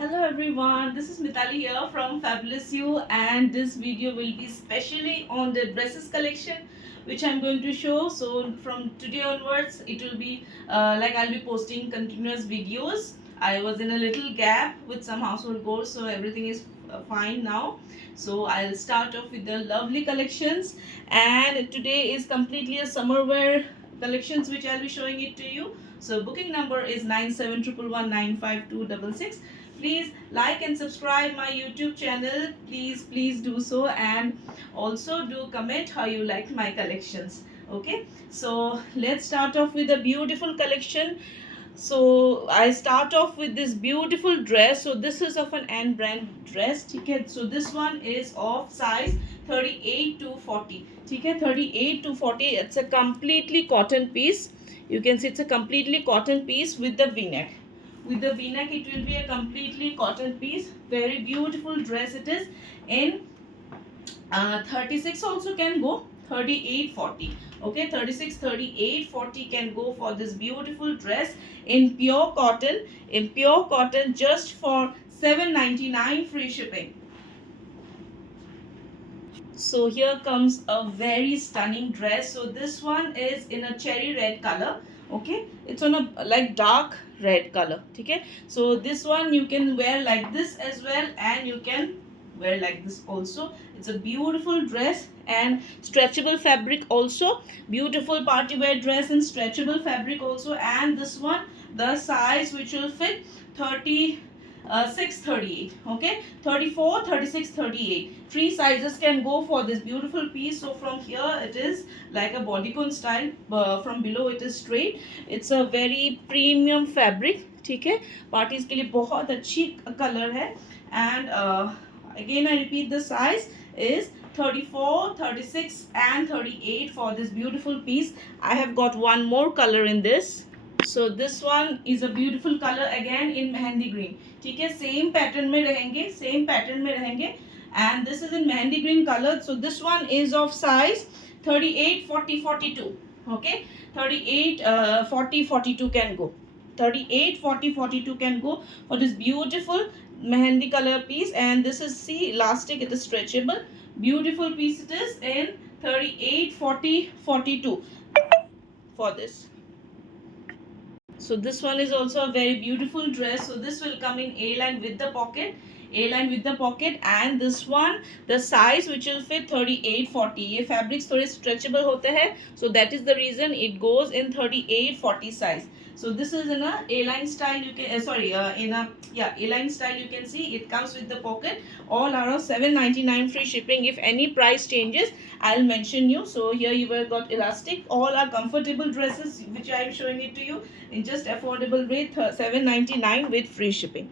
Hello everyone, this is Mitali here from Fabulous You, and this video will be specially on the dresses collection which I'm going to show. So from today onwards it will be like I'll be posting continuous videos. I was in a little gap with some household chores, so everything is fine now. So I'll start off with the lovely collections, and today is completely a summer wear collections which I'll be showing it to you. So booking number is 9711195266. Please like and subscribe my YouTube channel. Please do so, and also do comment how you liked my collections. Okay, so let's start off with a beautiful collection. So I start off with this beautiful dress. So this is of an N brand dress. Okay, so this one is of size 38 to 40. Okay, 38 to 40. It's a completely cotton piece. You can see it's a completely cotton piece with the v-neck. With the v-neck, it will be a completely cotton piece. Very beautiful dress it is. In 36 also can go, 38 40. Okay, 36 38 40 can go for this beautiful dress in pure cotton. In pure cotton, just for 7.99 free shipping. So here comes a very stunning dress. So this one is in a cherry red color. Okay, it's on a like dark red color. Okay, so this one you can wear like this as well, and you can wear like this also. It's a beautiful dress and stretchable fabric also. Beautiful party wear dress in stretchable fabric also. And this one, the size which will fit 38. Okay, 34, 36, 38. Three sizes can go for this beautiful piece. So from here it is like a bodycon style, from below it is straight. It's a very premium fabric. ठीक है, parties के लिए बहुत अच्छी colour है. And again I repeat, the size is 34, 36 and 38 for this beautiful piece. I have got one more color in this. So this one is a beautiful color again in mehendi green. ठीक है, same pattern में रहेंगे, same pattern में रहेंगे. And this is in mehendi green color. So this one is of size 38, 40, 42. Okay, 38, 40, 42 can go. 38, 40, 42 can go for this beautiful mehendi color piece. And this is, see, elastic, it is stretchable. Beautiful piece it is in 38, 40, 42 for this. So this one is also a very beautiful dress. So this will come in A-line with the pocket. A-line with the pocket. And this one, the size which will fit 38, 40. ये fabrics थोड़े stretchable होते हैं. So that is the reason it goes in 38, 40 size. So this is in a A-line style. You can in a A-line style. You can see it comes with the pocket. All are of 7.99 free shipping. If any price changes, I'll mention you. So here you will got elastic. All are comfortable dresses which I am showing it to you in just affordable rate, 7.99 with free shipping.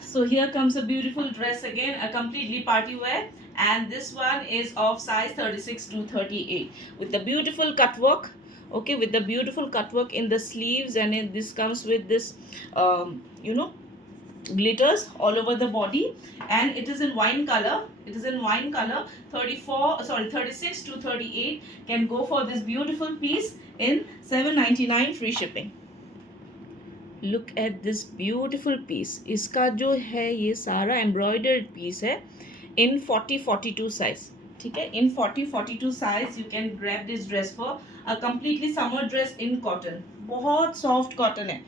So here comes a beautiful dress again, a completely party wear. And this one is of size 36 to 38 with the beautiful cut work. Okay, with the beautiful cut work in the sleeves, and this comes with this glitters all over the body. And it is in wine color. It is in wine color. 36 to 38 can go for this beautiful piece in 7.99 free shipping. Look at this beautiful piece. इसका जो है ये सारा embroidered piece है in 40-42 size. ठीक है, in 40-42 size you can grab this dress for a completely summer dress in cotton. बहुत soft cotton है,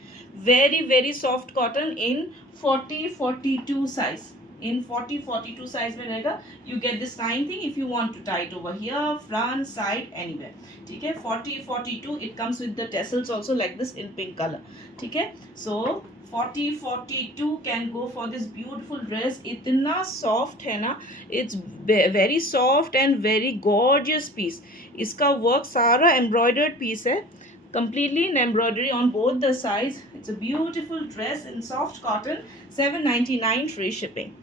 very soft cotton in 40-42 size. In 40-42 size में रहेगा. You get this tying thing if you want to tie it over here, front, side, anywhere. ठीक है, 40-42 it comes with the tassels also like this in pink color. ठीक है, so 40-42 can go for this beautiful dress. इतना soft है ना, it's very soft and very gorgeous piece. इसका work सारा embroidered piece है, completely in embroidery on both the sides. It's a beautiful dress in soft cotton, 7.99 free shipping.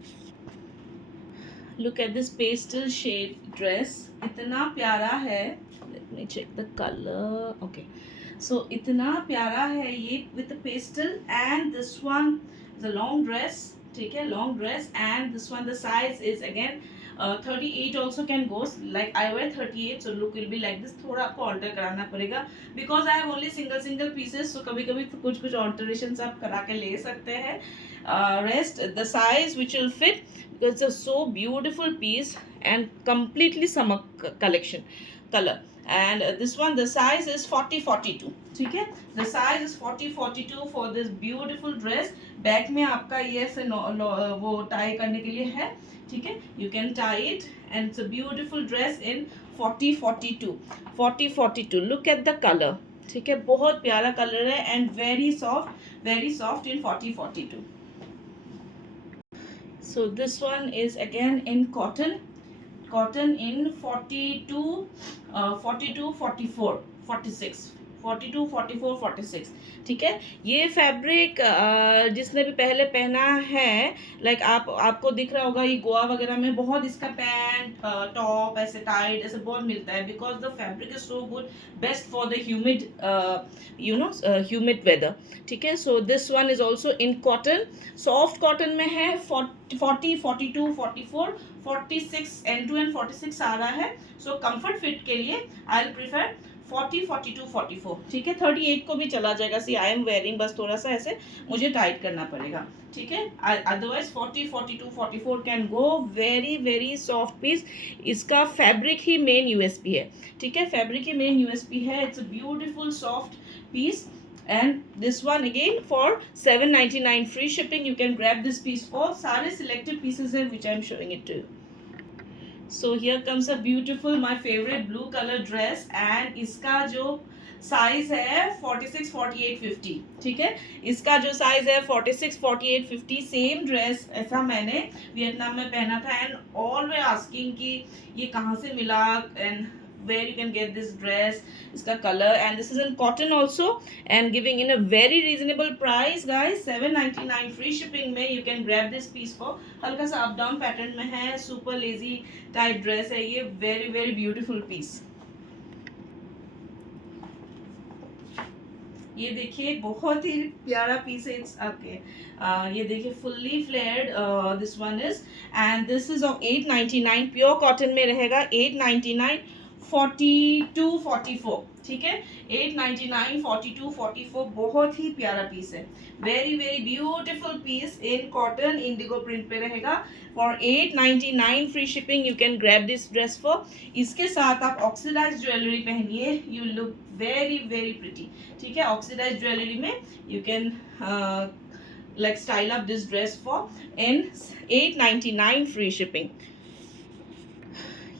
Look at this pastel shade dress. इतना प्यारा है. Let me check the color. Okay, so इतना प्यारा है ये with the pastel. And this one is a long dress. ठीक है, long dress. And this one, the size is again 38 also can go, like I wear 38, so look will be like this. थोड़ा आपको alter कराना पड़ेगा because I have only single pieces, so कभी कभी तो कुछ alterations आप करा के ले सकते हैं. Rest the size which will fit, because it's a so beautiful piece and completely summer collection color. And this one, the size is 40-42. ठीक है, the size is 40-42 for this beautiful dress. Back में आपका ये ऐसे वो tie करने के लिए है. ठीक है, you can tie it and it's a beautiful dress in 40-42. 40-42. Look at the color. ठीक है, बहुत प्यारा कलर है and very soft in 40-42. So this one is again in cotton in 42, 44, 46. 42, 44, 46. ठीक है, ये फैब्रिक जिसने भी पहले पहना है, लाइक आपको दिख रहा होगा, ये गोवा वगैरह में बहुत इसका पैंट टॉप ऐसे टाइट ऐसे बहुत मिलता है, because the fabric is so good, best for the humid humid weather. ठीक है, so this one is also in cotton, soft cotton में है. 40, 42, 44, 46 एंड 2 एंड 46 आ रहा है. सो कंफर्ट फिट के लिए आई विल प्रीफर 40, 42, 44. ठीक है, 38 को भी चला जाएगा. सी आई एम वेयरिंग, बस थोड़ा सा ऐसे मुझे टाइट करना पड़ेगा. ठीक है, otherwise 40, 42, 44 can go. Very soft piece. इसका फैब्रिक ही मेन यूएसपी है. ठीक है, फैब्रिक ही मेन यूएसपी है. It's a beautiful soft piece. And this one again for 7.99 free shipping. You can grab this piece for सारे selected pieces है which I am showing it to you. So here comes a beautiful, my favorite blue color dress, and इसका जो size है 46, 48, 50. ठीक है, इसका जो size है 46, 48, 50. सेम ड्रेस ऐसा मैंने वियतनाम में पहना था एंड ऑल वे आस्किंग कि ये कहाँ से मिला and where you can get this dress, iska color, and this is in cotton also and giving in a very reasonable price guys. 7.99 free shipping में you can grab this piece for. हल्का सा up down pattern में है, super lazy type dress है ये. very beautiful piece. ये देखिए बहुत ही प्यारा पीस है. इट्स ओके, ये देखिए fully flared this one is, and this is of 8.99. Pure cotton में रहेगा. 8.99, 42, 44. ठीक है, 8.99, 42, 44. बहुत ही प्यारा पीस है. Very beautiful piece in cotton indigo print पे रहेगा. For 8.99 free shipping you can grab this dress for. इसके साथ आप ऑक्सीडाइज ज्वेलरी पहनिए, यू लुक वेरी प्रिटी. ठीक है, ऑक्सीडाइज ज्वेलरी में you can like style up this dress for in 8.99 free shipping.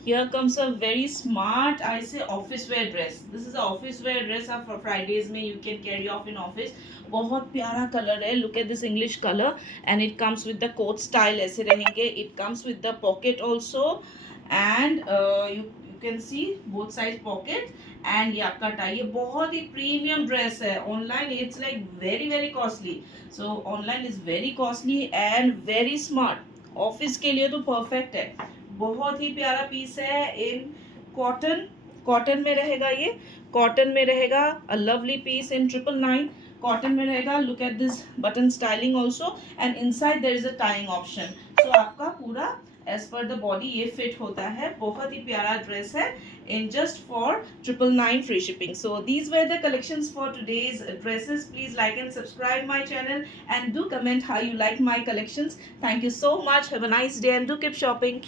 Here comes a very smart, I say, office wear dress. This is an office wear dress for Fridays में you can carry off in office. बहुत प्यारा colour है. Look at this English color and it comes with the coat style ऐसे रहेंगे. It comes with the pocket also and you can see both sides pocket and ये आपका tie. ये बहुत ही premium dress है. Online it's like very costly. So online is very costly and very smart. Office के लिए तो perfect है. बहुत ही प्यारा पीस है इन कॉटन में रहेगा. ये कॉटन में रहेगा. A lovely piece in 999 cotton में रहेगा. Look at this button styling also and inside there is a tying option. So आपका पूरा एज पर द बॉडी ये फिट होता है. बहुत ही प्यारा ड्रेस है in just for 999 free shipping. So these were the collections for today's dresses. Please like and subscribe my channel and do comment how you like my collections. Thank you so much. Have a nice day and do keep shopping.